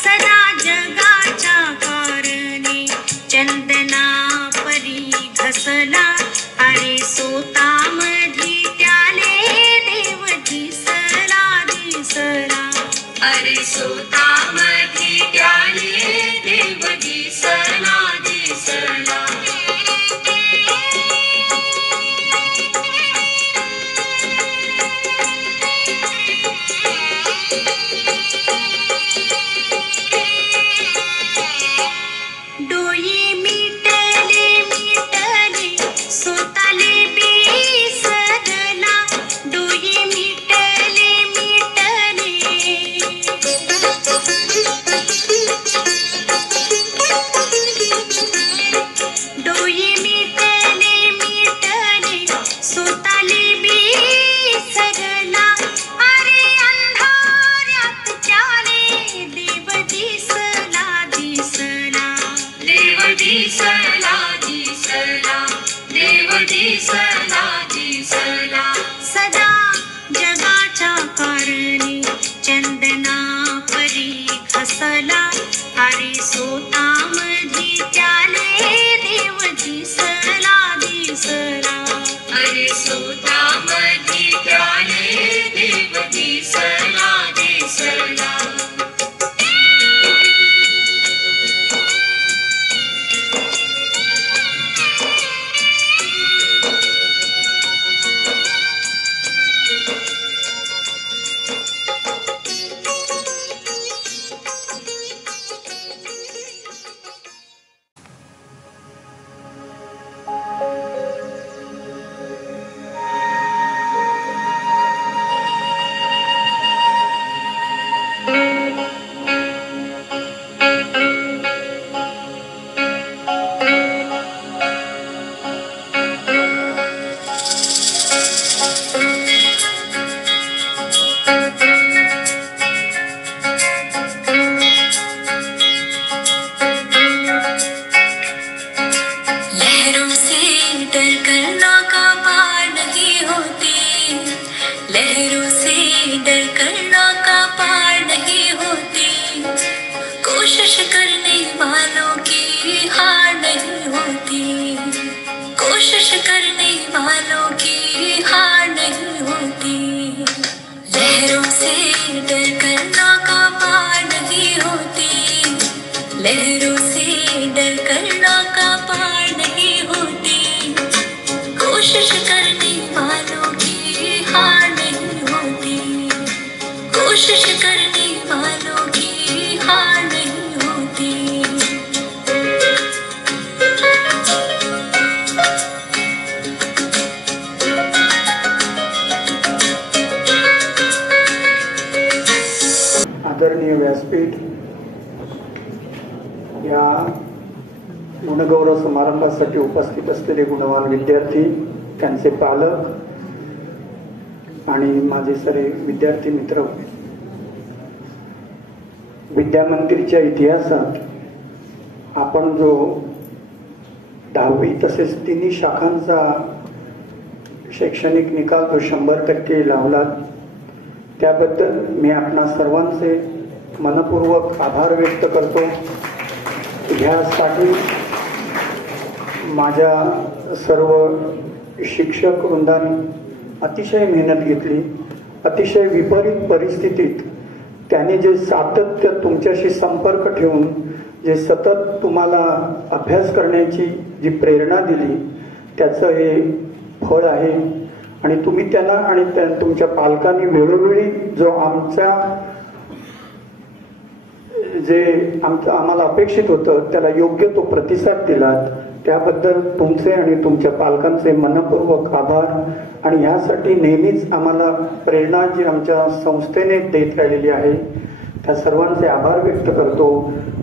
सदा जगाच्या कारणे चंदना परी घसला अरे सोतामधी त्याले देव दिसला दिसला अरे सोतामधी त्याले देव दिसला दिसला डोई मिटले मिटले सोताले बेसरला डोई मिटले मिटले डोई मिटले मिटले सोताले बेसरला अरे अंधाऱ्यात त्याले देव दिसला दिसला देव दिसला दिसला देव दिसला दिसला सदा जगाच्या कारणे चंदना परी घसला अरे सोतामधी त्याले देव दिसला दिसला अरे सोतामधी त्याले देव दिसला दिसला लहरों से डर करना का पार नहीं होती कोशिश करने वालों की हार नहीं होती कोशिश करने वालों की हार नहीं होती लहरों से डर करना का पार नहीं होती लहरों से डर करना का पार नहीं होती कोशिश करने वालों की हार नहीं होती कोशिश करने वालों की हार नहीं होती आदरणीय व्यासपीठ या गुणगौरव समारंभासाठी उपस्थित असलेले गुणवान विद्यार्थी त्यांचे पालक आणि माझे सारे विद्यार्थी मित्र विद्यामंदिरच्या इतिहासात आपण जो 10वी तसेच तिन्ही शाखांचा शैक्षणिक निकाल जो 100% लावला त्याबद्दल मी आपणा सर्वांचे मनपूर्वक आभार व्यक्त करतो। ह्यासाठी माझ्या सर्व शिक्षक वृंदांनी अतिशय मेहनत घेतली। अतिशय विपरीत परिस्थितीत त्याने जे सातत्य तुमच्याशी संपर्क ठेवून जे सतत तुम्हाला अभ्यास करण्याची जी प्रेरणा दिली त्याचं हे फळ आहे आणि तुम्ही त्यांना आणि तुमच्या पालकांनी वेळोवेळी जो आम्हाला अपेक्षित होतं त्याला योग्य तो प्रतिसाद दिलात त्याबद्दल तुमचे आणि तुमच्या पालकांचे मनपूर्वक आभार। आणि ह्यासाठी नेहमीच आम्हाला प्रेरणा जी आमच्या संस्थेने देत राहिलेली आहे त्या सर्वांचे आभार व्यक्त करतो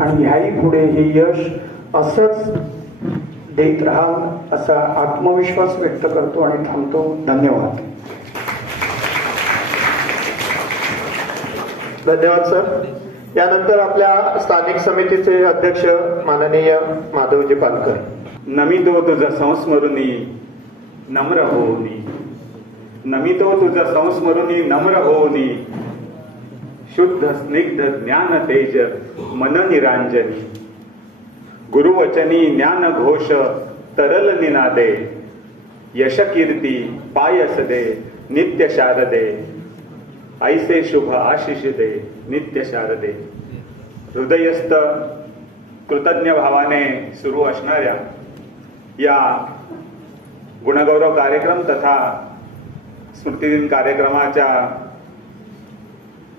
आणि ह्याही पुढे हे यश असंच देत राहाल असा आत्मविश्वास व्यक्त करतो आणि थांबतो। धन्यवाद। धन्यवाद सर। यानंतर आपल्या स्थानिक समितीचे अध्यक्ष माननीय माधवजी पालकर। नमितो तुझ संस्मरुनी नम्र होनी नमितो तुझ संस्मरुनी नम्र होनी शुद्ध स्निग्ध ज्ञान तेज मन निरांजनी गुरुवचनी ज्ञान घोष तरल निनादे यश कीर्ती पायस दे नित्य शारदे ऐसे शुभ आशिष दे नित्य शारदे. हृदयस्थ कृतज्ञ भावाने सुरू असणाऱ्या या गुणगौरव कार्यक्रम तथा स्मृतिदिन कार्यक्रमाच्या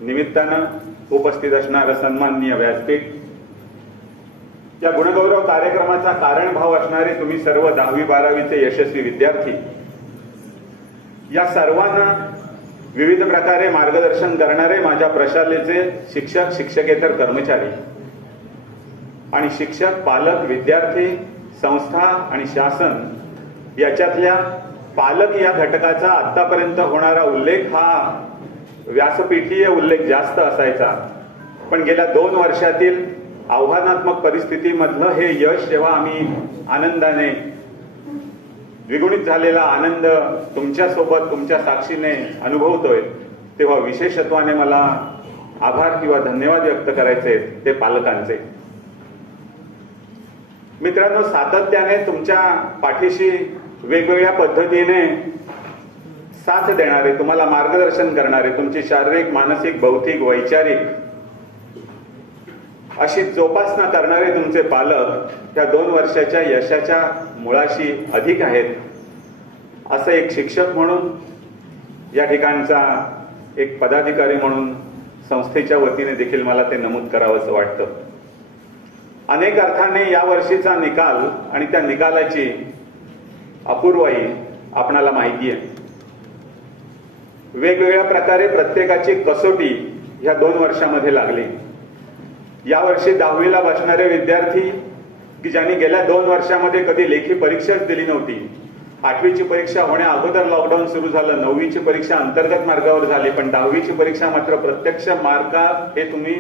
निमित्तानं उपस्थित असणारं सन्माननीय व्यासपीठ, या गुणगौरव कार्यक्रमाचा कारणभाव असणारे तुम्ही सर्व 10वी-12वीचे यशस्वी विद्यार्थी, या सर्वांना विविध प्रकारे मार्गदर्शन करणारे माझ्या प्रशालेचे शिक्षक, शिक्षकेतर कर्मचारी आणि शिक्षक, पालक, विद्यार्थी, संस्था आणि शासन याच्यातल्या पालक या घटकाचा आतापर्यंत होणारा उल्लेख हा व्यासपीठीय उल्लेख जास्त असायचा. पण गेल्या 2 वर्षातील आव्हानात्मक परिस्थितीमधलं हे यश जेव्हा आम्ही आनंदाने द्विगुणित झालेला आनंद तुमच्यासोबत तुमच्या साक्षीने अनुभवतोय, तेव्हा विशेषत्वाने मला आभार किंवा धन्यवाद व्यक्त करायचे ते पालकांचे. मित्रांनो, सातत्याने तुमच्या पाठीशी वेगवेगळ्या पद्धतीने साथ देणारे, तुम्हाला मार्गदर्शन करणारे, तुमची शारीरिक, मानसिक, बौद्धिक, वैचारिक अशी जोपासना करणारे तुमचे पालक या 2 वर्षाच्या यशाच्या मुळाशी अधिक आहेत, असं एक शिक्षक म्हणून, या ठिकाणचा एक पदाधिकारी म्हणून संस्थेच्या वतीने देखील मला ते नमूद करावंसं वाटतं. अनेक अर्थाने या वर्षीचा निकाल आणि त्या निकालाची अपूर्वाई आपणाला माहिती आहे. वेगवेगळ्या प्रकारे प्रत्येकाची कसोटी ह्या 2 वर्षामध्ये लागली. यावर्षी 10वीला बसणारे विद्यार्थी की ज्यांनी गेल्या 2 वर्षामध्ये कधी लेखी परीक्षाच दिली नव्हती, 8वीची परीक्षा होण्या अगोदर लॉकडाऊन सुरू झालं, 9वीची परीक्षा अंतर्गत मार्गावर झाली, पण 10वीची परीक्षा मात्र प्रत्यक्ष मार्ग, हे तुम्ही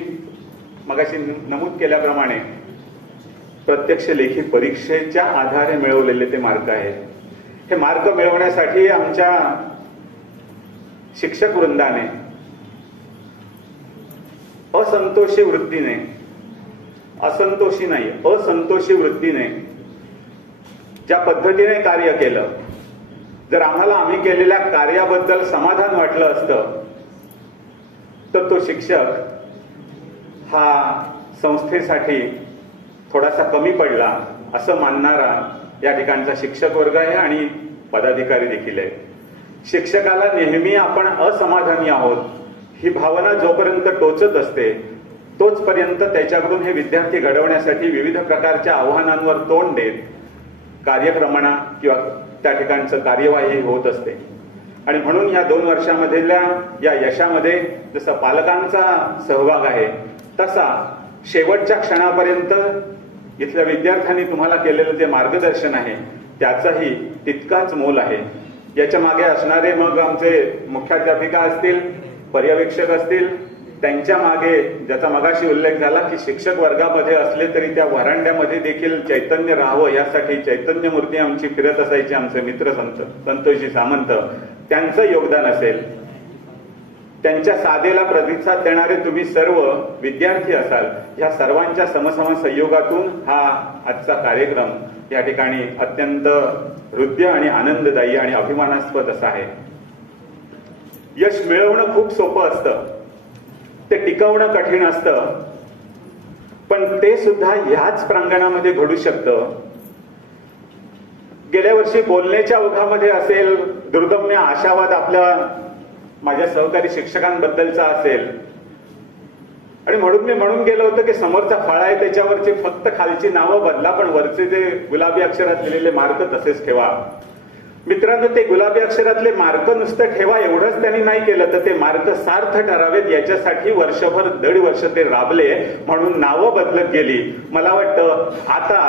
मगाशी नमूद केल्याप्रमाणे प्रत्यक्ष लेखी परीक्षेच्या आधारे मिळवलेले ते मार्क आहेत. हे मार्क मिळवण्यासाठी आमच्या शिक्षक वृंदाने असंतोषी वृत्तीने, असंतोषी नाही असंतोषी वृत्तीने ज्या पद्धतीने कार्य केलं, जर आम्हाला आम्ही केलेल्या कार्याबद्दल समाधान वाटलं असतं तर तो शिक्षक हा संस्थेसाठी थोडासा कमी पडला असं मानणारा या ठिकाणचा शिक्षक वर्ग आहे आणि पदाधिकारी देखील आहे. शिक्षकाला नेहमी आपण असमाधानी आहोत ही भावना जोपर्यंत टोचत असते तोचपर्यंत त्याच्याकडून हे विद्यार्थी घडवण्यासाठी विविध प्रकारच्या आव्हानांवर तोंड देत कार्यक्रमणा किंवा त्या ठिकाणचं कार्यवाही होत असते. आणि म्हणून या 2 वर्षामधल्या या यशामध्ये जसा पालकांचा सहभाग आहे तसा शेवटच्या क्षणापर्यंत इथल्या विद्यार्थ्यांनी तुम्हाला केलेलं जे मार्गदर्शन आहे त्याचाही तितकाच मोल आहे. याच्या मागे असणारे मग आमचे मुख्याध्यापिका असतील, पर्यवेक्षक असतील, त्यांच्या मागे ज्याचा मगाशी उल्लेख झाला की शिक्षक वर्गामध्ये असले तरी त्या व्हरांड्यामध्ये देखील चैतन्य राहावं यासाठी चैतन्य मूर्ती आमची फिरत असायची, आमचे मित्र संतोषी सामंत, त्यांचं योगदान असेल. त्यांच्या साधेला प्रतिसाद देणारे तुम्ही सर्व विद्यार्थी असाल, या सर्वांच्या समसम संयोगातून हा आजचा कार्यक्रम या ठिकाणी अत्यंत हृदय आणि आनंददायी आणि अभिमानास्पद असा आहे. यश मिळवणं खूप सोपं असतं, ते टिकवणं कठीण असतं, पण ते सुद्धा ह्याच प्रांगणामध्ये घडू शकतं. गेल्या वर्षी बोलण्याच्या ओघामध्ये असेल, दुर्गम्य आशावाद आपल्या माझ्या सहकारी शिक्षकांबद्दलचा असेल, आणि म्हणून मी म्हणून गेलो होतो की समोरचा फळा आहे त्याच्यावरची फक्त खालची नावं बदला, पण वरचे जे गुलाबी अक्षरात लिहिलेले मार्क तसेच ठेवा. मित्रांनो, ते गुलाबी अक्षरातले मार्क नुसतं ठेवा एवढंच त्यांनी नाही केलं, तर ते मार्क सार्थ ठरावेत याच्यासाठी वर्षभर 1.5 वर्ष ते राबले, म्हणून नावं बदलत गेली. मला वाटतं आता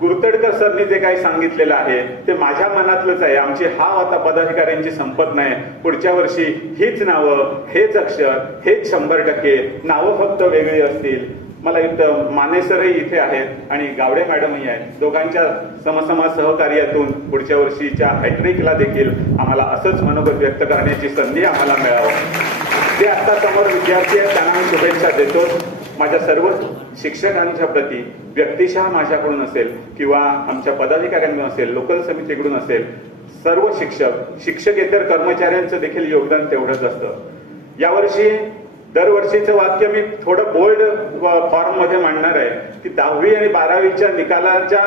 कुरतडकर सरनी जे काही सांगितलेलं आहे ते माझ्या मनातलंच आहे. आमची आता पदाधिकाऱ्यांची संपत नाही. पुढच्या वर्षी हीच नावं, हेच अक्षर, हेच 100% नावं फक्त वेगळी असतील. मला इथं मानेसरही इथे आहेत आणि गावडे मॅडमही आहेत. दोघांच्या समसमा सहकार्यातून पुढच्या वर्षीच्या हॅट्रिकला देखील आम्हाला असंच मनोगत व्यक्त करण्याची संधी आम्हाला मिळावं. जे आता समोर विद्यार्थी आहेत त्यांना मी शुभेच्छा देतो. माझ्या सर्व शिक्षकांच्या प्रती व्यक्तिशः माझ्याकडून असेल किंवा आमच्या पदाधिकाऱ्यांकडून असेल, लोकल समितीकडून असेल, सर्व शिक्षकेतर कर्मचाऱ्यांचं देखील योगदान तेवढंच असतं. यावर्षी दरवर्षीचं वाक्य मी थोडं बोल्ड फॉर्म मध्ये मांडणार आहे की 10वी आणि 12वीच्या निकालाच्या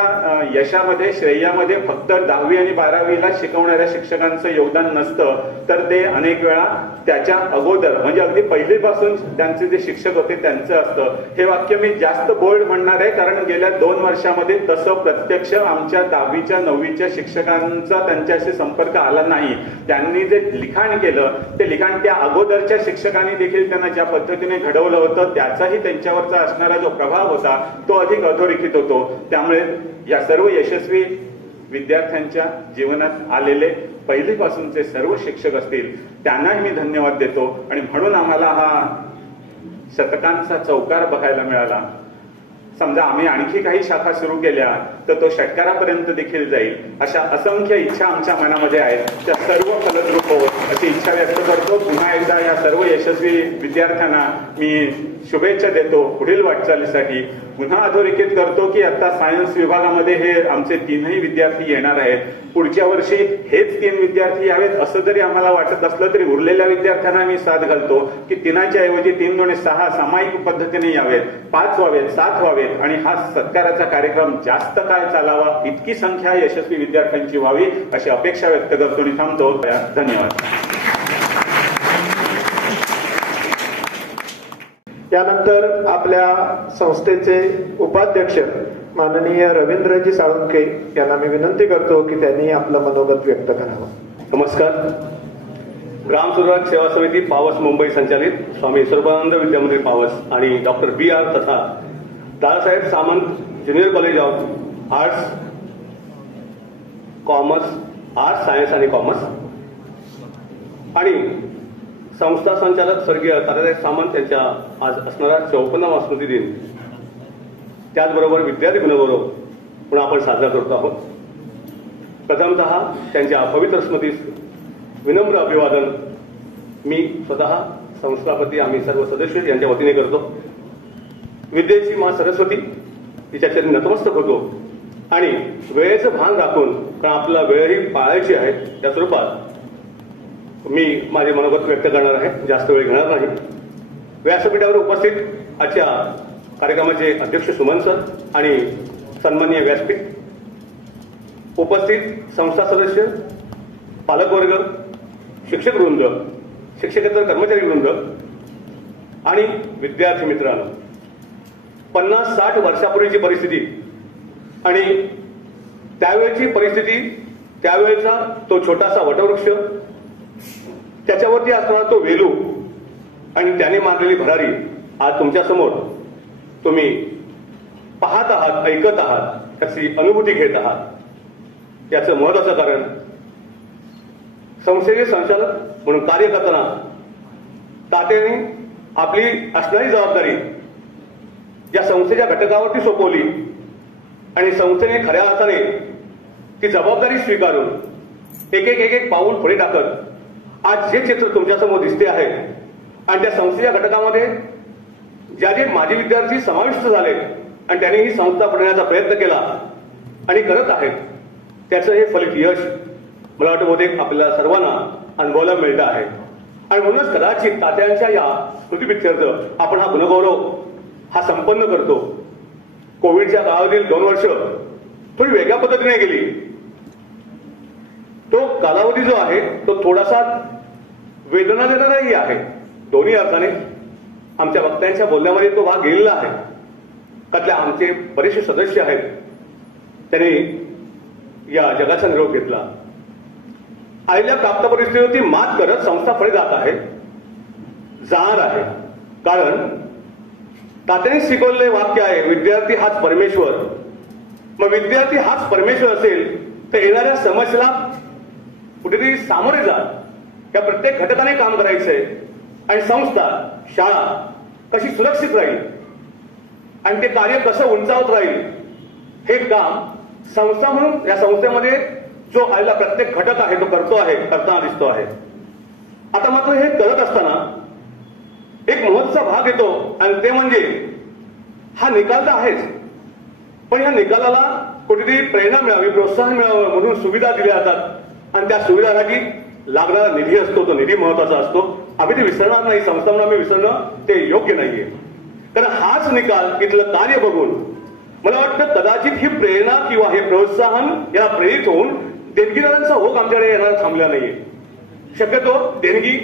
यशामध्ये, श्रेयामध्ये फक्त 10वी आणि 12वीला शिकवणाऱ्या शिक्षकांचं योगदान नसतं, तर ते अनेक वेळा त्याच्या अगोदर म्हणजे अगदी पहिलीपासून त्यांचे जे शिक्षक होते त्यांचं असतं. हे वाक्य मी जास्त बोल्ड म्हणणार आहे कारण गेल्या 2 वर्षामध्ये तसं प्रत्यक्ष आमच्या 10वीच्या 9वीच्या शिक्षकांचा त्यांच्याशी संपर्क आला नाही. त्यांनी जे लिखाण केलं ते लिखाण त्या अगोदरच्या शिक्षकांनी देखील त्यांना ज्या पद्धतीने घडवलं होतं त्याचाही त्यांच्यावरचा असणारा जो प्रभाव होता तो अधिक अधोरेखित होतो. त्यामुळे या सर्व यशस्वी विद्यार्थ्यांच्या जीवनात आलेले पहिलीपासूनचे सर्व शिक्षक असतील त्यांनाही मी धन्यवाद देतो. आणि म्हणून आम्हाला हा शतकांचा चौकार बघायला मिळाला. समजा आम्ही आणखी काही शाखा सुरू केल्या तर तो षटकारापर्यंत देखील जाईल. अशा असंख्य इच्छा आमच्या मनामध्ये आहेत. त्या सर्व फलद्रूप होत अशी इच्छा व्यक्त करतो. पुन्हा एकदा या सर्व यशस्वी विद्यार्थ्यांना मी शुभेच्छा देतो पुढील वाटचालीसाठी. पुन्हा अधोरेखित करतो की आता सायन्स विभागामध्ये हे आमचे 3ही विद्यार्थी येणार आहेत. पुढच्या वर्षी हेच 3 विद्यार्थी यावेत असं जरी आम्हाला वाटत असलं तरी उरलेल्या विद्यार्थ्यांना मी साथ घालतो की 3च्या ऐवजी 3 दुणे 6 सामायिक पद्धतीने यावेत, 5 व्हावेत, 7 व्हावेत आणि हा सत्काराचा कार्यक्रम जास्त काळ चालावा, इतकी संख्या यशस्वी विद्यार्थ्यांची व्हावी अशी अपेक्षा व्यक्त करतो आणि थांबतो. धन्यवाद. यानंतर आपल्या संस्थेचे उपाध्यक्ष माननीय रवींद्रजी साळुंखे यांना मी विनंती करतो की त्यांनी आपलं मनोगत व्यक्त करावं. नमस्कार. ग्राम सुरक्षा सेवा समिती पावस मुंबई संचालित स्वामी सर्वानंद विद्यामंदिर पावस आणि डॉक्टर B.R. तथा Dadasaheb Samant junior college of arts science आणि कॉमर्स आणि संस्था संचालक स्वर्गीय तात्यासाहेब सामंत यांच्या आज असणारा 54वा स्मृती दिन, त्याचबरोबर विद्यार्थी दिनाबरोबर पुन्हा आपण साजरा करतो आहोत. प्रथमतः त्यांच्या पवित्र स्मृतीस विनम्र अभिवादन मी स्वतः संस्थापती आम्ही सर्व सदस्य यांच्या वतीने करतो. विद्येची माँ सरस्वती तिच्या चरणी नतमस्तक होतो आणि वेळेचं भान राखून, कारण आपल्याला वेळही पाळायची आहे, त्या स्वरूपात मी माझे मनोगत व्यक्त करणार आहे. जास्त वेळ घेणार नाही. व्यासपीठावर उपस्थित आजच्या कार्यक्रमाचे अध्यक्ष सुमन सर आणि सन्माननीय व्यासपीठ, उपस्थित संस्था सदस्य, पालकवर्ग, शिक्षक वृंद, शिक्षकेतर कर्मचारी वृंद आणि विद्यार्थी मित्रांनो, 50-60 वर्षापूर्वीची परिस्थिती आणि त्यावेळची परिस्थिती, त्यावेळचा तो छोटासा वटवृक्ष, त्याच्यावरती असणारा तो वेलू आणि त्याने मारलेली भरारी आज तुमच्या समोर तुम्ही पाहत आहात, ऐकत आहात, त्याची अनुभूती घेत आहात. याचं महत्वाचं कारण संस्थेचे संचालक म्हणून कार्य करताना तात्याने आपली असणारी जबाबदारी या संस्थेच्या घटकावरती सोपवली आणि संस्थेने खऱ्या अर्थाने ती जबाबदारी स्वीकारून एक एक पाऊल पुढे टाकत आज जे चित्र तुमच्यासमोर दिसते आहे आणि त्या संस्थेच्या घटकामध्ये ज्या माजी विद्यार्थी समाविष्ट झाले आणि त्यांनी ही संस्था बनवण्याचा प्रयत्न केला आणि करत आहेत, त्याचं हे फलित यश मला वाटतं बहुतेक आपल्याला सर्वांना अनुभवायला मिळतं आहे. आणि म्हणूनच कदाचित तात्यांच्या या स्मृतीप्रित्यर्थ आपण हा गुणगौरव हा संपन्न करतो. कोविडच्या काळातील 2 वर्ष थोडी वेगळ्या पद्धतीने गेली. तो कालावधी जो आहे तो थोडासा वेदना देणाराही आहे. दोन्ही अर्थाने आमच्या वक्त्यांच्या बोलण्यामध्ये तो भाग गेलेला आहे. त्यातले आमचे बरेचसे सदस्य आहेत, त्यांनी या जगाचा निरोप घेतला. आलेल्या प्राप्त परिस्थितीवरती मात करत संस्था पुढे जात आहे, जाणार आहे. कारण तात्याने शिकवलेले वाक्य आहे, विद्यार्थी हाच परमेश्वर. मग विद्यार्थी हाच परमेश्वर असेल तर येणाऱ्या समस्येला कुठेतरी सामोरे जात या प्रत्येक घटकाने काम करायचंय आणि संस्था, शाळा कशी सुरक्षित राहील आणि ते कार्य कसं उंचावत राहील हे काम संस्था म्हणून या संस्थेमध्ये जो आलेला प्रत्येक घटक आहे तो करताना दिसतो आहे. आता मात्र हे करत असताना एक महत्वाचा भाग येतो आणि ते म्हणजे हा निकाल तर आहेच, पण या निकालाला कुठेतरी प्रेरणा मिळावी, प्रोत्साहन मिळावं म्हणून सुविधा दिल्या जातात आणि त्या सुविधासाठी लागणारा निधी असतो, तो निधी महत्वाचा असतो. आम्ही ते विसरणार नाही, संस्था म्हणून आम्ही विसरणं ते योग्य नाहीये. कारण हाच निकाल इथलं कार्य बघून मला वाटतं कदाचित ही प्रेरणा किंवा हे प्रोत्साहन याला प्रेरित होऊन देणगीदारांचा ओघ आमच्याकडे येणार थांबला नाहीये. शक्यतो देणगी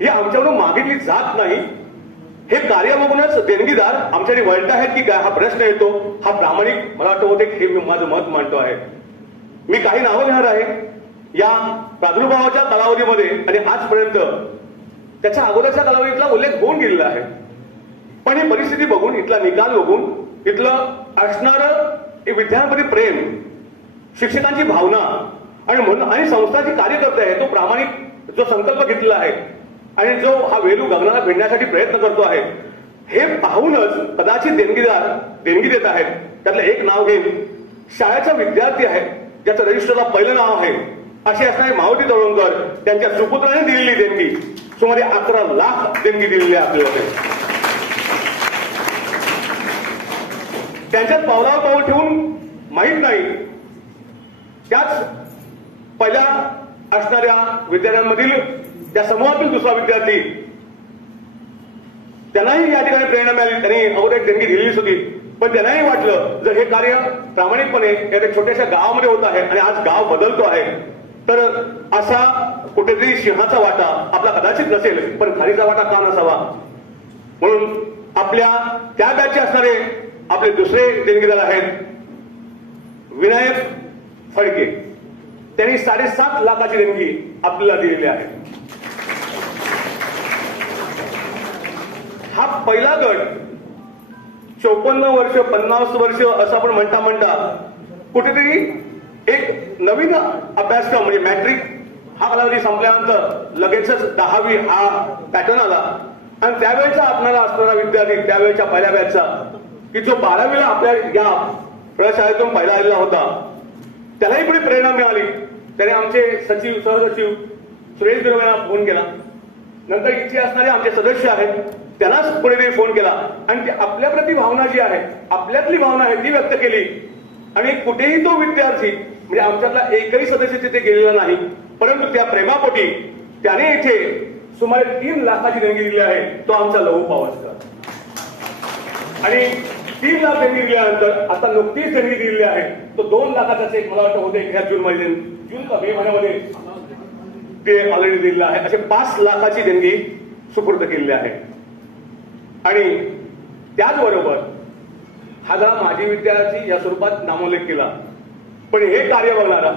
ही आमच्याकडून मागितली जात नाही. हे कार्य बघूनच देणगीदार आमच्याकडे वळत आहेत की काय हा प्रश्न येतो. हा प्रामाणिक मला वाटतं होते हे माझं मत मांडतो आहे. मी काही नावं घेणार आहे या प्रादुर्भावाच्या कालावधीमध्ये आणि आजपर्यंत त्याच्या अगोदरच्या कालावधीतला उल्लेख होऊन गेलेला आहे. पण ही परिस्थिती बघून, इथला निकाल बघून, इथलं असणारं विद्यार्थ्यांमध्ये प्रेम, शिक्षकांची भावना आणि म्हणून आणि संस्थाची कार्यकर्ते आहे तो प्रामाणिक जो संकल्प घेतलेला आहे आणि जो हा वेलू गगनाला भिडण्यासाठी प्रयत्न करतो आहे, हे पाहूनच कदाचित देणगीदार देणगी देत आहेत. त्यातलं एक नाव घेईन. शाळेचा विद्यार्थी आहे ज्याचं रजिस्टरला पहिलं नाव आहे असे असणारे मावती तळवणकर, त्यांच्या सुपुत्राने दिलेली देणगी सुमारे 11 लाख देणगी दिलेली आहे आपल्याला. त्यांच्यात पावलावर पाऊल ठेवून माहीत नाही त्याच पहिल्या असणाऱ्या विद्यार्थ्यांमधील त्या समूहातील दुसरा विद्यार्थी, त्यांनाही या ठिकाणी प्रेरणा मिळाली. त्यांनी अगोदर देणगी दिलेलीच होती, पण त्यांनाही वाटलं जर हे कार्य प्रामाणिकपणे एका छोट्याशा गावामध्ये होत आहे आणि आज गाव बदलतो आहे तर असा कुठेतरी सिंहाचा वाटा आपला कदाचित नसेल, पण खारीचा वाटा का नसावा. म्हणून आपल्या त्या बॅचचे असणारे आपले दुसरे देणगीदार आहेत विनायक फडके. त्यांनी 7.5 लाखाची देणगी आपल्याला दिलेली आहे. हा पहिला गट 54 वर्ष 50 वर्ष असं आपण म्हणता म्हणता कुठेतरी एक नवीन अभ्यासक्रम म्हणजे मॅट्रिक हा कालावधी संपल्यानंतर लगेचच 10वी हा पॅटर्न आला आणि त्यावेळेचा आपल्याला असणारा विद्यार्थी त्यावेळेच्या पहिल्या बॅचचा की जो 12वीला आपल्या या प्रशाळेतून पहिला आलेला होता, त्यालाही पुढे प्रेरणा मिळाली. त्याने आमचे सचिव सहसचिव सुरेश बिरोब यांना फोन केला. नंतर इथे असणारे आमचे सदस्य आहेत त्यांनाच पुढे फोन केला आणि आपल्याप्रती भावना जी आहे, आपल्यातली भावना आहे ती व्यक्त केली. आणि कुठेही तो विद्यार्थी म्हणजे आमच्यातला एकही सदस्य तिथे गेलेला नाही, परंतु त्या प्रेमापोटी त्याने इथे सुमारे 3 लाखाची देणगी दिली आहे. तो आमचा लहू पावसकर. आणि 3 लाख देणगी दिल्यानंतर आता नुकतीच देणगी दिलेली आहे तो 2 लाखाचा चेक मला वाटतं होते ह्या जून का मे महिन्यामध्ये ते ऑलरेडी दिलेलं आहे. असे 5 लाखाची देणगी सुपूर्द केलेली आहे. आणि त्याचबरोबर हा जरा माजी विद्यार्थी या स्वरूपात नामोल्लेख केला, पण हे कार्य बघणारा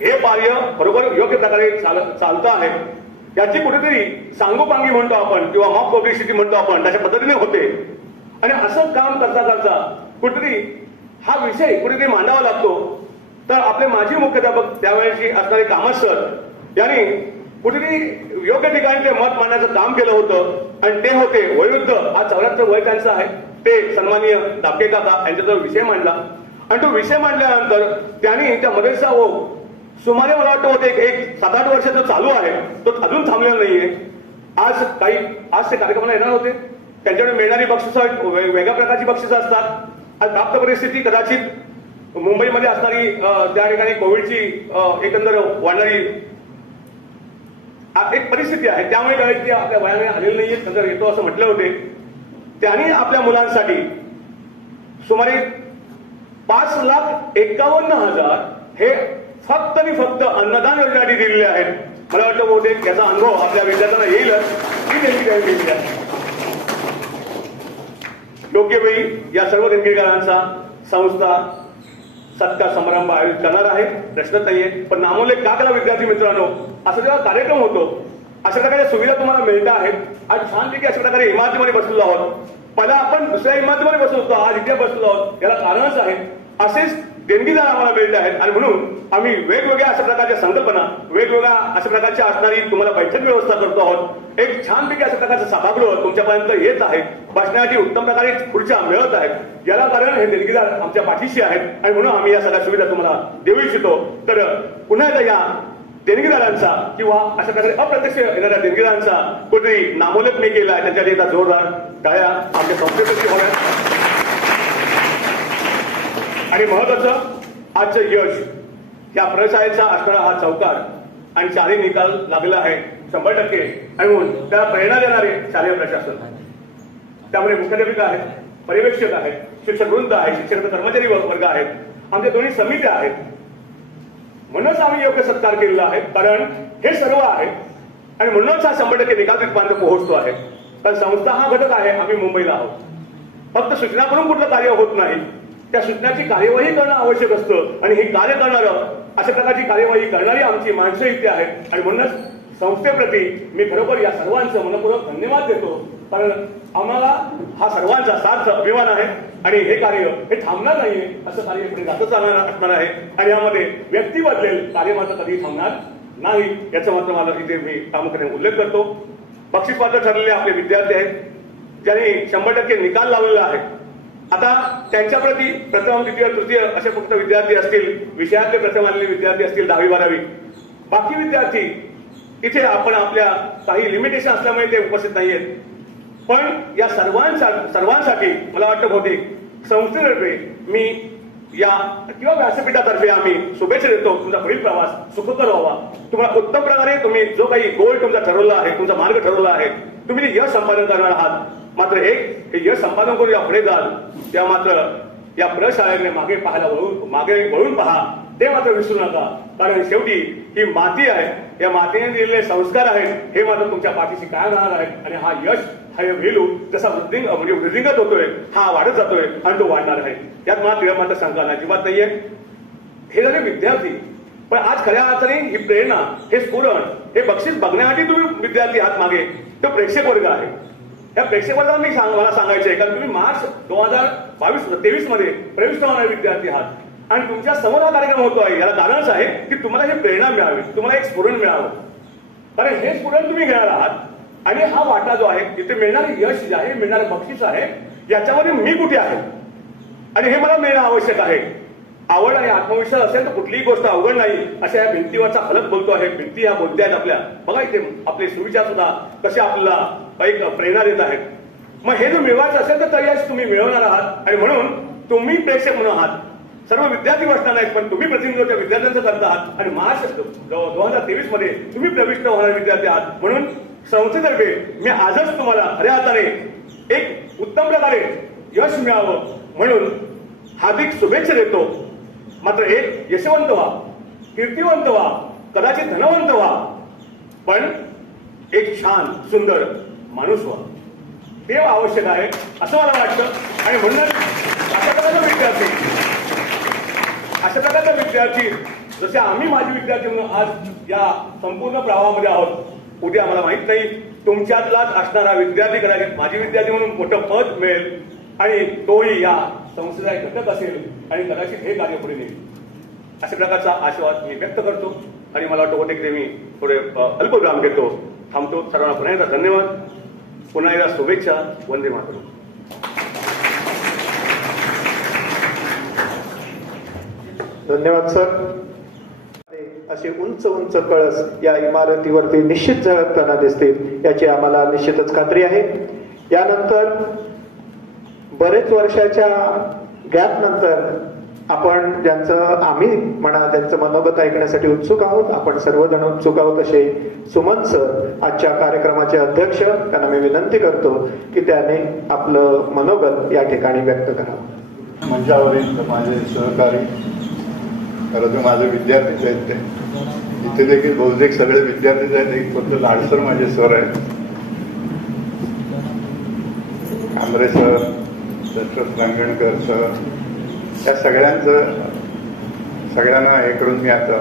हे कार्य बरोबर योग्य प्रकारे चालतं आहे याची कुठेतरी सांगोपांगी म्हणतो आपण किंवा मॉक पब्लिसिटी म्हणतो आपण तशा पद्धतीने होते. आणि असं काम करता करता कुठेतरी हा विषय कुठेतरी मांडावा लागतो. तर आपले माजी मुख्याध्यापक त्यावेळेची असणारे कामत सर यांनी कुठेतरी योग्य ठिकाणी ते मत मांडण्याचं काम केलं होतं आणि ते होते वयोवृद्ध. आज 74 वय त्यांचं आहे. ते सन्माननीय दापके काका यांच्याजवळ विषय मांडला आणि तो विषय मांडल्यानंतर त्यांनी त्या मदरसा सुमारे मला वाटतं होते एक 7-8 वर्ष जो चालू आहे तो अजून थांबलेला नाहीये. आज ते कार्यक्रमाला येणार होते. त्यांच्याकडे मिळणारी बक्षिसं वेगळ्या प्रकारची बक्षिसं असतात. आज प्राप्त परिस्थिती कदाचित मुंबईमध्ये असणारी त्या ठिकाणी कोविडची एकंदर वाढणारी एक परिस्थिती आहे, त्यामुळे काही आपल्या वयाने आलेले नाहीये. नंतर येतो असं म्हटले होते. त्यांनी आपल्या मुलांसाठी सुमारे 5,51,000 हे फक्त आणि फक्त अन्नदान योजनेसाठी दिलेले आहेत. मला वाटतं बहुतेक याचा अनुभव आपल्या विद्यार्थ्यांना येईलच ही देणगी दिलेली आहे. योग्य वेळी या सर्व देणगीदारांचा संस्था सत्कार समारंभ आयोजित करणार आहे, प्रश्नच नाहीये. पण नामोल्लेख का केला विद्यार्थी मित्रांनो, असा जेव्हा कार्यक्रम होतो अशा प्रकारे सुविधा तुम्हाला मिळत आहेत. आज छानपैकी अशा प्रकारे इमारतीमध्ये बसलेलो आहोत. पहिला आपण दुसऱ्या इमारतीमध्ये बसलो होतो, आज इथे बसलो आहोत. याला कारणच आहे असेच देणगीदार आम्हाला मिळत आहेत आणि म्हणून आम्ही वेगवेगळ्या अशा प्रकारच्या संकल्पना वेगवेगळ्या अशा प्रकारच्या असणारी तुम्हाला बैठक व्यवस्था करतो आहोत. एक छानपैकी अशा प्रकारचं सभागृह तुमच्यापर्यंत येत आहे. बसण्यासाठी उत्तम प्रकारे खुर्च्या मिळत आहेत. याला कारण हे देणगीदार आमच्या पाठीशी आहेत आणि म्हणून आम्ही या सगळ्या सुविधा तुम्हाला देऊ इच्छितो. तर पुन्हा एकदा या देणगीदारांचा किंवा अशा प्रकारे अप्रत्यक्ष येणाऱ्या देणगीदारांचा कुठेतरी नामोल्लेख मी केला, त्यांच्यासाठी एकदा जोरदार टाळ्या आमच्या संस्थेसाठी होण्यात. आणि महत्वाचं आजचं यश या प्रशाळेचा असणारा हा चौकार आणि चारही निकाल लागला आहे 100%. आणि म्हणून त्याला प्रेरणा देणारे शालेय प्रशासन, त्यामुळे मुख्याध्यापिका आहेत, पर्यवेक्षक आहेत, शिक्षक वृंद आहे, शिक्षक कर्मचारी वर्ग आहेत, आमच्या दोन्ही समित्या आहेत. म्हणूनच आम्ही योग्य सत्कार केलेला आहे, कारण हे सर्व आहे आणि म्हणूनच हा 100% निकाल तिथपर्यंत पोहोचतो आहे. कारण संस्था हा घटक आहे, आम्ही मुंबईला आहोत. फक्त सूचना करून कुठलं कार्य होत नाही, त्या सूचनाची कार्यवाही करणं आवश्यक असतं आणि हे कार्य करणारं अशा प्रकारची कार्यवाही करणारी आमची माणसं इथे आहेत. आणि म्हणूनच संस्थेप्रती मी खरोखर या सर्वांचं मनपूर्वक धन्यवाद देतो, कारण आम्हाला हा सर्वांचा सार्थ अभिमान आहे आणि हे कार्य हे थांबणार नाहीये, असं कार्य पुढे जातच असणार आहे. आणि यामध्ये व्यक्ती बदलेल, कार्य मात्र कधी थांबणार नाही, याचा मात्र मला इथे मी प्रामुख्याने उल्लेख करतो. बक्षीसपात्र ठरलेले आपले विद्यार्थी आहेत, ज्यांनी 100% निकाल लावलेला आहे. आता त्यांच्याप्रती प्रथम, द्वितीय, तृतीय असे फक्त विद्यार्थी असतील, विषयातले प्रथम आलेले विद्यार्थी असतील 10वी 12वी. बाकी विद्यार्थी इथे आपण आपल्या काही लिमिटेशन असल्यामुळे ते उपस्थित नाहीयेत. पण या सर्वांसाठी मला वाटतं बहुतेक संस्थेतर्फे मी या किंवा व्यासपीठातर्फे आम्ही शुभेच्छा देतो. तुमचा पुढील प्रवास सुखकर व्हावा. तुम्हाला उत्तम प्रकारे तुम्ही जो काही गोल तुमचा ठरवला आहे, तुमचा मार्ग ठरवला आहे, तुम्ही ते यश संपादन करणार आहात. मात्र हे यश संपादन करून या पुढे जाल, त्या मात्र या प्रशाळेकडे मागे वळून पहा, ते मात्र विसरू नका. कारण शेवटी ही माती आहे, या मातीने दिलेले संस्कार आहेत, हे मात्र तुमच्या पाठीशी कायम राहणार आहेत. आणि हा यश, हा वेलू जसा वृद्धिंगत होतोय, हा वाढत जातोय आणि तो वाढणार आहे. यात मला मात्र शंका अजिबात नाहीये. हे झाले विद्यार्थी. पण आज खऱ्या अर्थाने ही प्रेरणा, हे स्फुरण, हे बक्षीस बघण्यासाठी तुम्ही विद्यार्थी आहात मागे, तो प्रेक्षक वर्ग आहे. या प्रेक्षक वर्गाला मला सांगायचं आहे, कारण तुम्ही मार्च 2023 मध्ये प्रविष्ट होणारे विद्यार्थी आहात आणि तुमच्या समोर हा कार्यक्रम होतो आहे. याला कारणच आहे की तुम्हाला ही प्रेरणा मिळावी, तुम्हाला एक स्फुरण मिळावं. कारण हे स्फुरण तुम्ही घेणार आहात आणि हा वाटा जो आहे, तिथे मिळणारे यश जे आहे, मिळणारं बक्षीस आहे, याच्यामध्ये मी कुठे आहे आणि हे मला मिळणं आवश्यक आहे. आवड आणि आत्मविश्वास असेल तर कुठलीही गोष्ट अवघड नाही, अशा या भिंतीवरचा फलक बोलतो आहे. भिंती ह्या बोलत्या आहेत आपल्या. बघा इथे आपले सुविचार सुद्धा कसे आपल्याला एक प्रेरणा देत आहेत. मग हे जर मिळवायचं असेल तर यश तुम्ही मिळवणार आहात. आणि म्हणून तुम्ही प्रेक्षक म्हणून आहात, सर्व विद्यार्थी बसणार नाहीत, पण तुम्ही प्रतिनिधित्व त्या विद्यार्थ्यांचं करत आहात. आणि मार्च 2023 मध्ये तुम्ही प्रविष्ट होणारे विद्यार्थी आहात. म्हणून संस्थेतर्फे मी आजच तुम्हाला खऱ्या अर्थाने एक उत्तम प्रकारे यश मिळावं म्हणून हार्दिक शुभेच्छा देतो. मात्र एक यशवंत व्हा, कीर्तिवंत व्हा, कदाचित धनवंत व्हा, पण एक छान सुंदर माणूस व्हा, हे आवश्यक आहे असं मला वाटतं. आणि म्हणूनच अशा प्रकारचा विद्यार्थी जसे आम्ही माजी विद्यार्थी म्हणून आज या संपूर्ण प्रवाहामध्ये आहोत, उद्या मला माहित नाही तुमच्यातलाच असणारा विद्यार्थी कदाचित माजी विद्यार्थी म्हणून मोठं पद मिळेल आणि तोही या संस्थेचा एक घटक असेल आणि कदाचित हे कार्य पुढे नेईल. अशा प्रकारचा आशीर्वाद मी व्यक्त करतो आणि मला वाटतं होते की मी थोडे अल्पविराम घेतो, थांबतो. सर्वांना पुन्हा एकदा धन्यवाद, पुन्हा एकदा शुभेच्छा. वंदे मातरम. धन्यवाद सर. असे उंच उंच कळस या इमारतीवरती निश्चित झळकताना दिसतील याची आम्हाला निश्चितच खात्री आहे. यानंतर बरेच वर्षाच्या गॅप नंतर आपण ज्यांचं आम्ही म्हणा त्यांचं मनोगत ऐकण्यासाठी उत्सुक आहोत, आपण सर्वजण उत्सुक आहोत, असे सुमन सर आजच्या कार्यक्रमाचे अध्यक्ष, त्यांना मी विनंती करतो की त्याने आपलं मनोगत या ठिकाणी व्यक्त करावं. मंचावरील माझे सहकारी, खरं तर माझे विद्यार्थीच आहेत ते, इथे देखील बहुतेक सगळे विद्यार्थीच आहेत. एक फक्त लाडसर माझे सर आहेत, कांबरे सर, दशरथ रांगणकर सर, या सगळ्यांना हे करून मी आता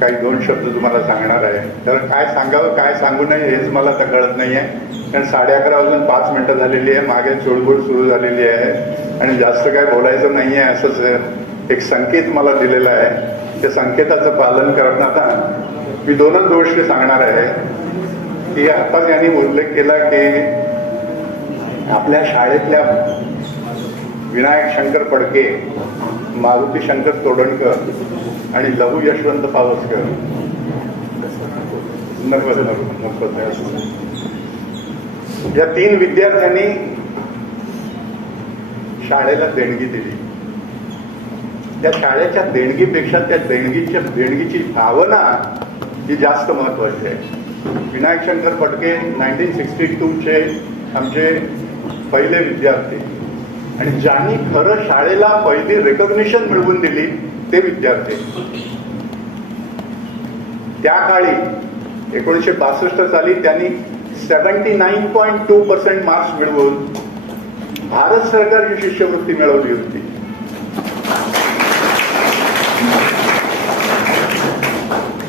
काही 2 शब्द तुम्हाला सांगणार आहे. तर काय सांगावं काय सांगू नये हेच मला आता कळत नाहीये, कारण 11:30 वाजून 5 मिनिटं झालेली आहे, मागे चुळबुळ सुरू झालेली आहे आणि जास्त काय बोलायचं नाहीये असंच एक संकेत मला दिलेला आहे. त्या संकेताचं पालन करत आता मी 2च गोष्टी सांगणार आहे. की आता यांनी उल्लेख केला की आपल्या शाळेतल्या विनायक शंकर फडके, मारुती शंकर तोडणकर आणि लहू यशवंत पावसकर मोफत आहे. या 3 विद्यार्थ्यांनी शाळेला देणगी दिली. त्या शाळेच्या देणगीपेक्षा त्या देणगीची भावना ही जास्त महत्वाची आहे. विनायक शंकर फडके 1962चे आमचे पहिले विद्यार्थी आणि ज्यांनी खरं शाळेला पहिली रेकॉग्निशन मिळवून दिली ते विद्यार्थी. त्या काळी 1962 साली त्यांनी 79.2% मार्क्स मिळवून भारत सरकारची शिष्यवृत्ती मिळवली होती.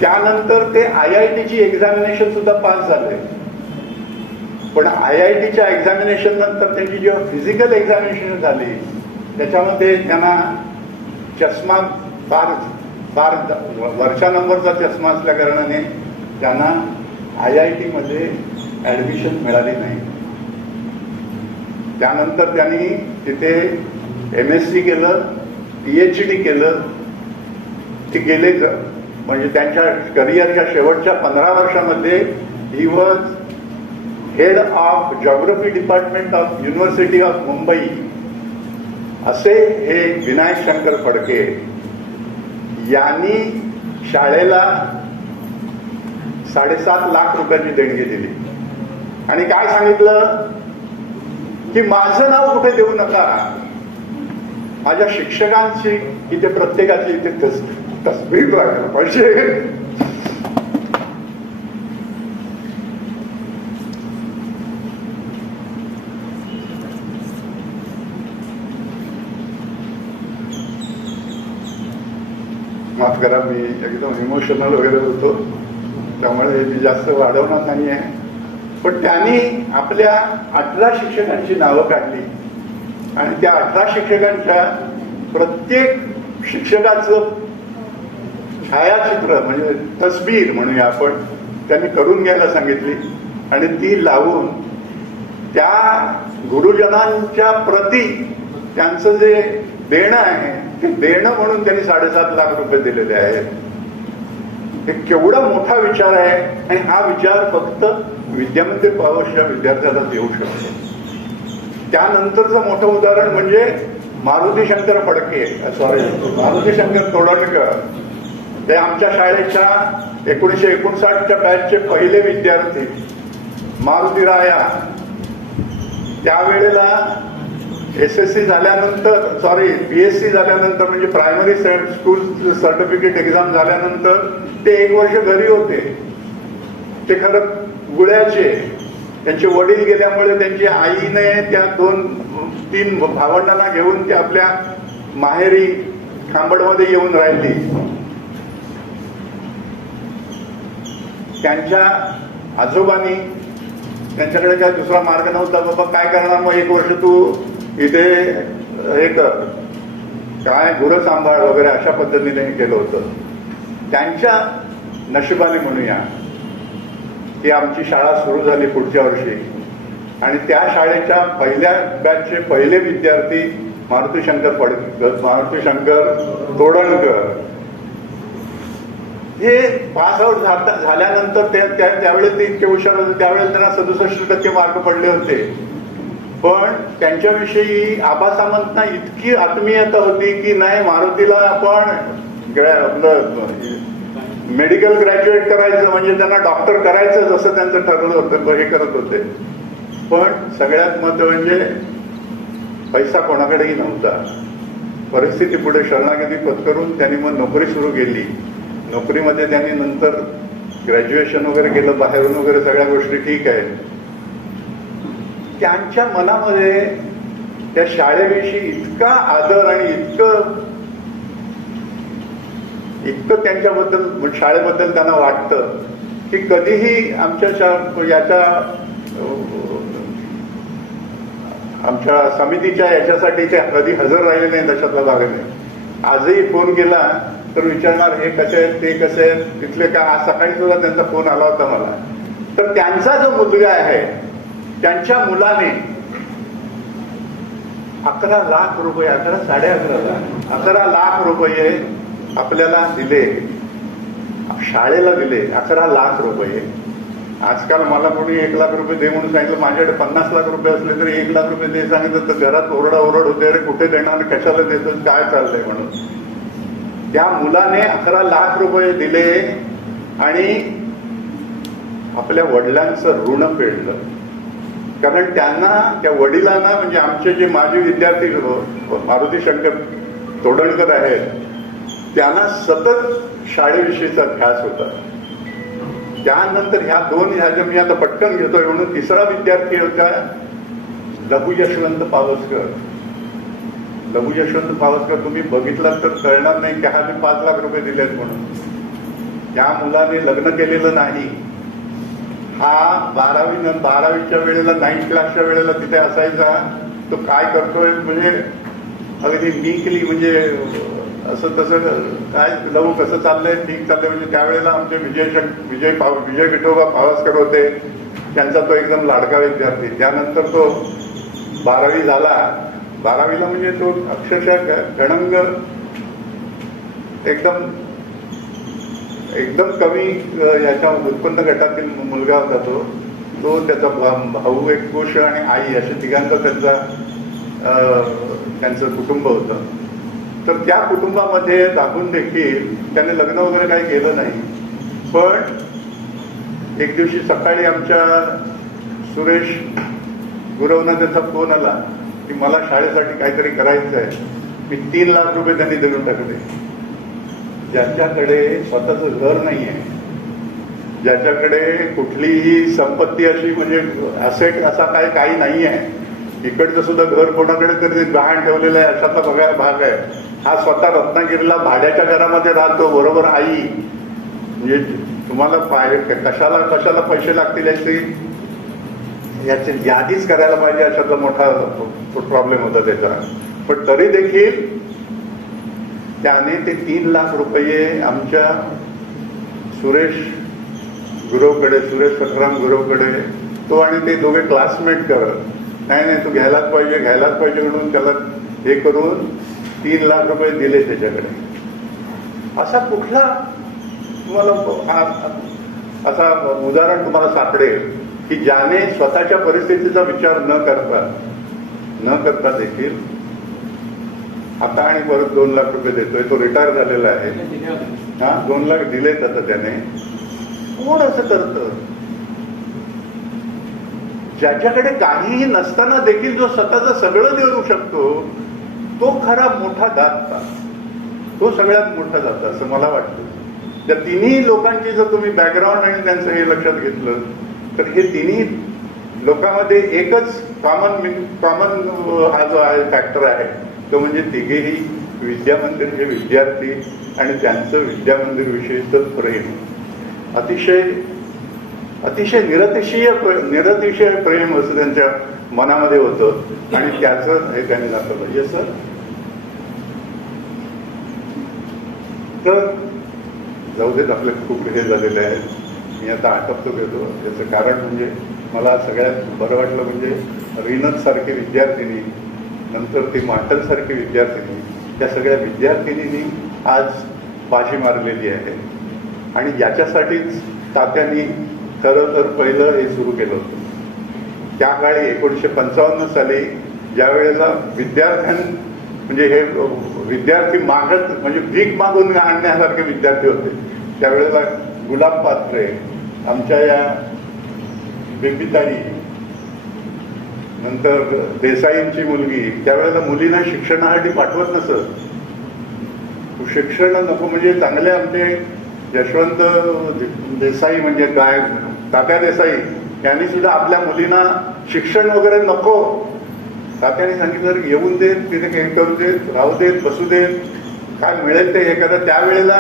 त्यानंतर ते IITची एक्झामिनेशन सुद्धा पास झाले. पण IITच्या एक्झामिनेशन नंतर त्यांची जेव्हा फिजिकल एक्झामिनेशन झाली त्याच्यामध्ये त्यांना चष्मा फार वरच्या नंबरचा चष्मा असल्या कारणाने त्यांना IIT मध्ये ऍडमिशन मिळाली नाही. त्यानंतर त्यांनी तिथे MSc केलं, PhD केलं. ते गेले म्हणजे त्यांच्या करिअरच्या शेवटच्या 15 वर्षामध्ये he was head of geography department of university of Mumbai. असे हे विनायक शंकर फडके यांनी शाळेला 7.5 लाख रुपयाची देणगी दिली आणि काय सांगितलं की माझं नाव कुठे देऊ नका, माझ्या शिक्षकांची इथे प्रत्येकाची इथे तस्वीर राखायला पाहिजे. माफ करा, मी एकदम इमोशनल वगैरे होतो त्यामुळे मी जास्त वाढवणार नाहीये. पण त्यांनी आपल्या 18 शिक्षकांची नावं काढली आणि त्या 18 शिक्षकांच्या प्रत्येक शिक्षकाचं छायाचित्र म्हणजे तस्वीर म्हणूया आपण त्यांनी करून घ्यायला सांगितली आणि ती लावून त्या गुरुजनांच्या प्रती त्यांचं जे देणं आहे ते देणं म्हणून त्यांनी 7.5 लाख रुपये दिलेले आहेत. हे केवढा मोठा विचार आहे आणि हा विचार फक्त विद्यामंदिर पॉवर्सच्या विद्यार्थ्यालाच येऊ शकतो. त्यानंतरचं मोठं उदाहरण म्हणजे मारुती शंकर तोडणकर. ते आमच्या शाळेच्या 1959च्या बॅचचे पहिले विद्यार्थी. मारुती राया त्यावेळेला SSC झाल्यानंतर BSc झाल्यानंतर म्हणजे प्रायमरी स्कूल सर्टिफिकेट एक्झाम झाल्यानंतर ते 1 वर्ष घरी होते. ते खरं गुळ्याचे. त्यांचे वडील गेल्यामुळे त्यांची आईने त्या 2-3 भावंडांना घेऊन ते आपल्या माहेरी खांबडमध्ये येऊन राहिली. त्यांच्या आजोबांनी त्यांच्याकडे काय दुसरा मार्ग नव्हता, बाबा काय करणार मग 1 वर्ष तू इथे हे कर, काय गुरं सांभाळ वगैरे अशा पद्धतीने केलं होतं. त्यांच्या नशिबाने म्हणूया की आमची शाळा सुरू झाली पुढच्या वर्षी आणि त्या शाळेच्या पहिल्या बॅचचे पहिले विद्यार्थी मारुती शंकर तोडणकर हे पास आउट झाल्यानंतर त्यावेळेस ते इतके हुशार होते. त्यावेळेस त्यांना 67% मार्क पडले होते. पण त्यांच्याविषयी आबा सामंतना इतकी आत्मीयता होती की नाही मारुतीला आपण आपलं मेडिकल ग्रॅज्युएट करायचं म्हणजे त्यांना डॉक्टर करायचं असं त्यांचं ठरलं होतं, हे करत होते. पण सगळ्यात महत्व म्हणजे पैसा कोणाकडेही नव्हता. परिस्थिती पुढे शरणागती पत्करून त्यांनी मग नोकरी सुरू केली. नोकरीमध्ये त्यांनी नंतर ग्रॅज्युएशन वगैरे केलं बाहेरून वगैरे सगळ्या गोष्टी ठीक आहेत. त्यांच्या मनामध्ये त्या शाळेविषयी इतका आदर आणि इतकं त्यांच्याबद्दल शाळेबद्दल त्यांना वाटतं की कधीही आमच्या समितीच्या याच्यासाठी ते कधी हजर राहिले नाही त्याच्यातला भाग नाही. आजही फोन केला तर विचारणार हे कसे आहेत ते कसे आहेत तिथले का. आज सकाळी सुद्धा त्यांचा फोन आला होता मला. तर त्यांचा जो मुलगा आहे त्यांच्या मुलाने 11 लाख रुपये 11 लाख रुपये आपल्याला दिले, शाळेला दिले. 11 लाख रुपये आजकाल मला कोणी 1 लाख रुपये दे म्हणून सांगितलं, माझ्याकडे 50 लाख रुपये असले तरी 1 लाख रुपये दे सांगितलं तर घरात ओरड होते, अरे कुठे देणार, कशाला देतो, काय चाललंय म्हणून. त्या मुलाने 11 लाख रुपये दिले आणि आपल्या वडिलांचं ऋण फेडलं. कारण त्यांना, त्या वडिलांना, म्हणजे आमचे जे माजी विद्यार्थी मारुती शंकर तोडणकर आहेत, त्यांना सतत शाळेविषयीचा ध्यास होता. त्यानंतर ह्या मी आता पटकन घेतोय म्हणून तिसरा विद्यार्थी होता लघु यशवंत पावसकर. लघु यशवंत पावसकर तुम्ही बघितलात तर कळणार नाही की हा 5 लाख रुपये दिलेत म्हणून. त्या मुलाने लग्न केलेलं नाही. हा 12वीच्या वेळेला 9th क्लासच्या वेळेला तिथे असायचा. तो काय करतोय म्हणजे अगदी मीकली, म्हणजे असं तसं काय लघु कसं चाललंय, ठीक चाललंय, म्हणजे त्यावेळेला आमचे विजय विठोबा पावसकर होते, त्यांचा तो एकदम लाडका विद्यार्थी. त्यानंतर तो 12वी झाला. 12वीला म्हणजे तो अक्षरशः गणंग एकदम कमी याच्या उत्पन्न गटातील मुलगा होता. तो त्याचा भाऊ एक कुश आणि आई अशा तिघांचं त्यांचं कुटुंब होतं. तर त्या कुटुंबामध्ये दाखवून देखील त्याने लग्न वगैरे काही केलं नाही. पण एक दिवशी सकाळी आमच्या सुरेश गुरवना त्याचा फोन आला की मला शाळेसाठी काहीतरी करायचं आहे. मी 3 लाख रुपये त्यांनी देऊन टाकले. ज्याच्याकडे स्वतःचं घर नाही आहे, ज्याच्याकडे कुठलीही संपत्ती अशी म्हणजे असेट असा काही नाही आहे, इकडचं सुद्धा घर कोणाकडे तरी गहाण ठेवलेलं आहे अशातला बघायला भाग आहे. हा स्वतः रत्नागिरीला भाड्याच्या घरामध्ये राहतो बरोबर आई. म्हणजे तुम्हाला कशाला पैसे लागतील याची यादीच करायला पाहिजे अशातला मोठा प्रॉब्लेम होता त्याचा. पण तरी देखील त्याने ते 3 लाख रुपये आमच्या सुरेश सखाराम गुरवकडे, तो आणि ते दोघे क्लासमेट करत, नाही तू घ्यायलाच पाहिजे म्हणून त्याला हे करून 3 लाख रुपये दिले त्याच्याकडे. असा कुठला तुम्हाला असा उदाहरण तुम्हाला सापडेल की ज्याने स्वतःच्या परिस्थितीचा विचार न करता देखील आता आणि परत 2 लाख रुपये देतोय. तो रिटायर झालेला आहे. 2 लाख दिलेत आता त्याने. कोण असं करतं? ज्याच्याकडे काहीही नसताना देखील जो स्वतःचं सगळं देऊ शकतो तो खरा मोठा दाता, तो सगळ्यात मोठा दाता असं मला वाटतं. त्या तिन्ही लोकांची जर तुम्ही बॅकग्राऊंड आणि त्यांचं हे लक्षात घेतलं तर हे तिन्ही लोकांमध्ये एकच कॉमन हा जो आहे फॅक्टर आहे तो म्हणजे तिघेही विद्यामंदिरचे विद्यार्थी आणि त्यांचं विद्यामंदिर विषयीचं प्रेम अतिशय निरतिशय प्रेम असं त्यांच्या मनामध्ये होतं आणि त्याचं हे त्यांनी दाखवलं. Yes sir. तर जाऊ देत, आपले खूप हे झालेले आहेत. मी आता आटपतो घेतो. त्याचं कारण म्हणजे मला सगळ्यात बरं वाटलं म्हणजे रीनत सारखी विद्यार्थिनी, नंतर ती माटल सारखी विद्यार्थिनी, त्या सगळ्या विद्यार्थिनींनी आज बाजी मारलेली आहे. आणि याच्यासाठीच तात्यांनी खरं तर पहिलं हे सुरू केलं होतं. त्या काळी 1955 साली ज्या वेळेला म्हणजे हे विद्यार्थी मागत म्हणजे भीक मागून आणण्यासारखे विद्यार्थी होते, त्यावेळेला गुलाब पात्रे, आमच्या या बेबीताई, नंतर देसाईंची मुलगी, त्यावेळेला मुलींना शिक्षणासाठी पाठवत नसत. शिक्षण नको म्हणजे चांगले आमचे यशवंत देसाई म्हणजे काय तात्या देसाई यांनी सुद्धा आपल्या मुलींना शिक्षण वगैरे नको. तात्याने सांगितलं येऊन देत, तिथे हे करू देत, राहू देत, बसू देत, काय मिळेल ते हे करा. त्यावेळेला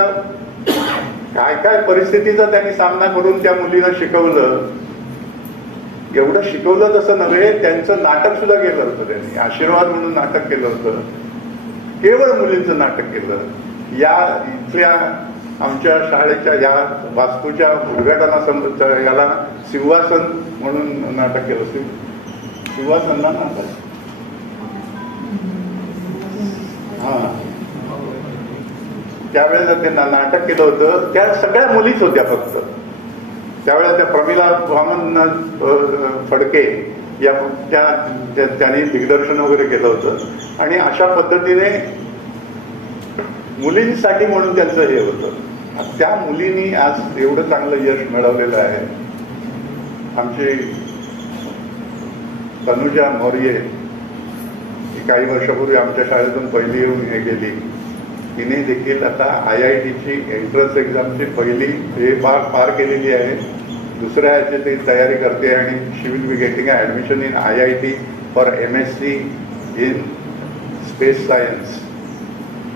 काय परिस्थितीचा त्यांनी सामना करून त्या मुलींना शिकवलं. एवढं शिकवलं तसं नव्हे, त्यांचं नाटक सुद्धा केलं होतं त्यांनी. आशीर्वाद म्हणून नाटक केलं होतं. केवळ मुलींचं नाटक केलं. या इथल्या आमच्या शाळेच्या या वास्तूच्या उद्घाटना याला सिंहासन म्हणून नाटक केलं. सिंहासन ना नाटक. त्यावेळेला त्यांना नाटक केलं होतं. त्या सगळ्या मुलीच होत्या फक्त. त्यावेळेला त्या प्रमिला वामन फडके या त्यांनी दिग्दर्शन वगैरे केलं होतं आणि अशा पद्धतीने मुलींसाठी म्हणून त्यांचं हे होतं. त्या मुलींनी आज एवढं चांगलं यश मिळवलेलं आहे. आमची तनुजा मौर्ये ही काही वर्षापूर्वी आमच्या शाळेतून पहिली येऊन हे गेली. तिने देखील आता IITची एंट्रन्स एक्झामची पहिली हे पार केलेली आहे. दुसऱ्या ह्याची ती तयारी करते आणि she will be getting admission in IIT for MSc in space science.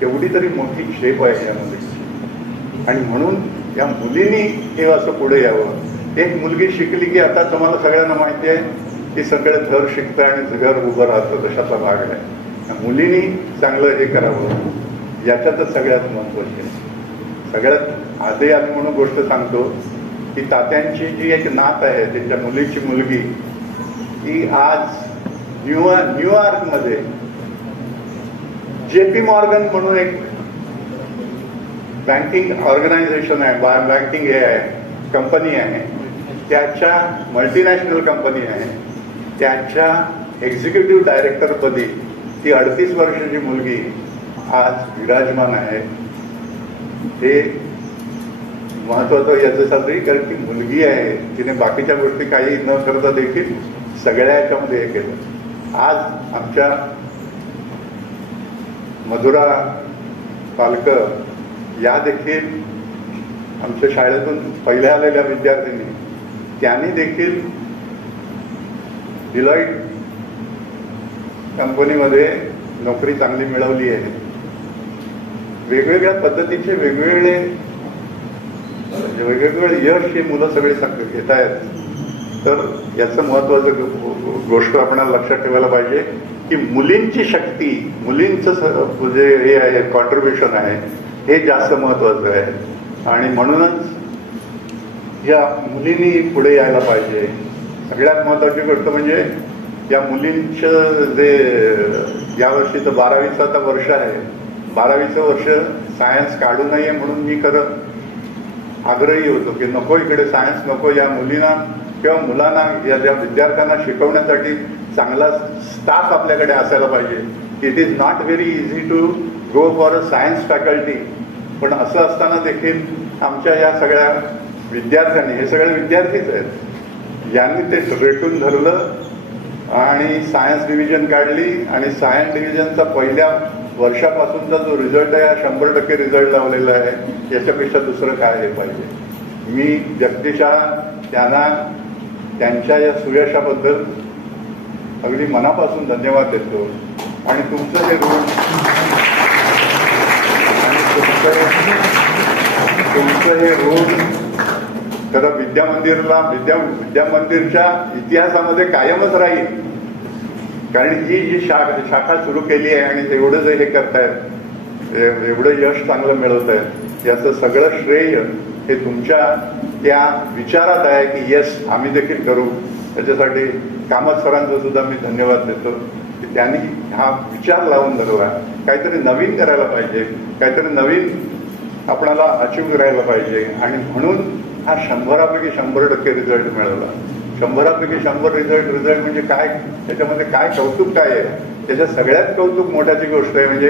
एवढी तरी मोठी शेप आहे या मुलीची आणि म्हणून या मुलींनी हे असं पुढे यावं. एक मुलगी शिकली की आता तुम्हाला सगळ्यांना माहिती आहे की सगळं घर शिकतं आणि घर उभं राहतं तशाचा भाग आहे. मुलींनी चांगलं हे करावं याच्यातच सगळ्यात महत्वाची आहे. सगळ्यात आधी आधी म्हणून गोष्ट सांगतो की तात्यांची जी एक नात आहे त्यांच्या मुलीची मुलगी ती आज न्यूयॉर्कमध्ये JP मॉर्गन म्हणून एक बँकिंग ऑर्गनायझेशन आहे, बँकिंग हे आहे, कंपनी आहे, त्याच्या मल्टीनॅशनल कंपनी आहे, त्याच्या एक्झिक्युटिव्ह डायरेक्टरपदी ती 38 वर्षाची मुलगी आज विराजमान आहे. हे महत्वाचं याच्यासाठी कारण की मुलगी आहे, तिने बाकीच्या गोष्टी काही न करता देखील सगळ्या याच्यामध्ये हे केलं. आज आमच्या मधुरा पालकर या देखील आमच्या शाळेतून पहिल्या आलेल्या विद्यार्थिनी, त्यांनी देखील डिलॉईट कंपनीमध्ये नोकरी चांगली मिळवली आहे. वेगवेगळ्या पद्धतीचे वेगवेगळे यश हे मुलं सगळे घेत आहेत. तर याचं महत्वाचं गोष्ट आपल्याला लक्षात ठेवायला पाहिजे की मुलींची शक्ती, मुलींचं जे हे आहे कॉन्ट्रीब्युशन आहे हे जास्त महत्वाचं आहे आणि म्हणूनच या मुलींनी पुढे यायला पाहिजे. सगळ्यात महत्वाची गोष्ट म्हणजे या मुलींचं जे यावर्षीचं 12वीचं आता वर्ष आहे, 12वीचं वर्ष सायन्स काढू नये म्हणून मी खरं आग्रही होतो की नको, इकडे सायन्स नको. या मुलींना किंवा मुलांना या ज्या विद्यार्थ्यांना शिकवण्यासाठी चांगला स्टाफ आपल्याकडे असायला पाहिजे. It is not very easy to go for a science faculty. पण असं असताना देखील आमच्या या सगळ्या विद्यार्थ्यांनी, हे सगळे विद्यार्थीच आहेत, यांनी ते रेटून धरलं आणि सायन्स डिव्हिजन काढली आणि सायन्स डिव्हिजनचा पहिल्या वर्षापासूनचा जो रिझल्ट आहे हा 100% रिझल्ट लावलेला आहे. याच्यापेक्षा दुसरं काय हे पाहिजे. मी जगदीशा त्यांना त्यांच्या या सुयशाबद्दल अगदी मनापासून धन्यवाद देतो आणि तुमचं हे ऋण तुमचं हे ऋण खरं विद्या मंदिरच्या इतिहासामध्ये कायमच राहील. कारण ही जी शाखा सुरू केली आहे आणि एवढं जे हे करतायत, एवढं यश चांगलं मिळवत आहेत, याचं सगळं श्रेय हे तुमच्या त्या विचारात आहे की येस आम्ही देखील करू. त्याच्यासाठी कामत सरांचा सुद्धा मी धन्यवाद देतो की त्यांनी हा विचार लावून धरला. काहीतरी नवीन करायला पाहिजे, काहीतरी नवीन आपल्याला अचीव्ह करायला पाहिजे आणि म्हणून हा 100पैकी 100% रिझल्ट मिळवला. 100पैकी 100 रिझल्ट म्हणजे काय, त्याच्यामध्ये काय कौतुक काय आहे. त्याच्यात सगळ्यात कौतुक मोठ्याची गोष्ट आहे म्हणजे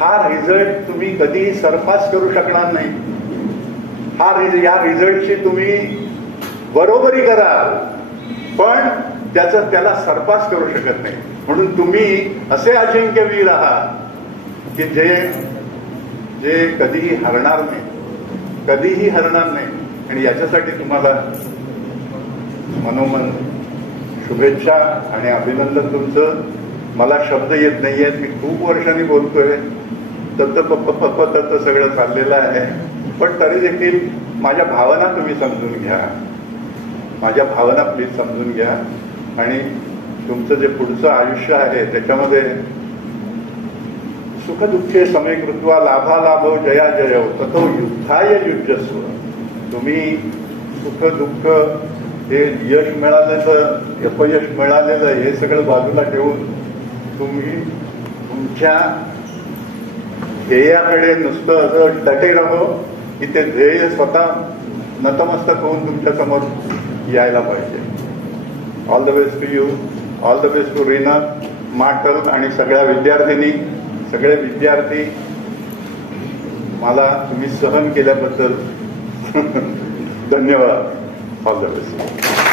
हा रिझल्ट तुम्ही कधीही सरपास करू शकणार नाही. या रिझल्टची तुम्ही बरोबरी करा पण त्याला सरपास करू शकत नाही. म्हणून तुम्ही असे अजिंक्यवीर आहात की जे कधीही हरणार नाही. आणि याच्यासाठी तुम्हाला मनोमन शुभेच्छा आणि अभिनंदन तुमचं. मला शब्द येत नाहीयेत, मी खूप वर्षांनी बोलतोय, तत्त सगळं चाललेलं आहे. पण तरी देखील माझ्या भावना तुम्ही समजून घ्या, माझ्या भावना प्लीज समजून घ्या आणि तुमचं जे पुढचं आयुष्य आहे त्याच्यामध्ये सुखदुःखे समीकृत्वा लाभालाभो जया जय ततो युद्धाय युज्यस्व. तुम्ही सुख दुःख हे यश मिळालेलं, अपयश मिळालेलं हे सगळं बाजूला ठेवून तुम्ही तुमच्या ध्येयाकडे नुसतं असं डटे राहो की ते ध्येय स्वतः नतमस्तक होऊन तुमच्या समोर यायला पाहिजे. All the best to you, all the best to Reena, माटल आणि सगळ्या विद्यार्थिनी, सगळे विद्यार्थी. मला तुम्ही सहन केल्याबद्दल धन्यवाद. All the best.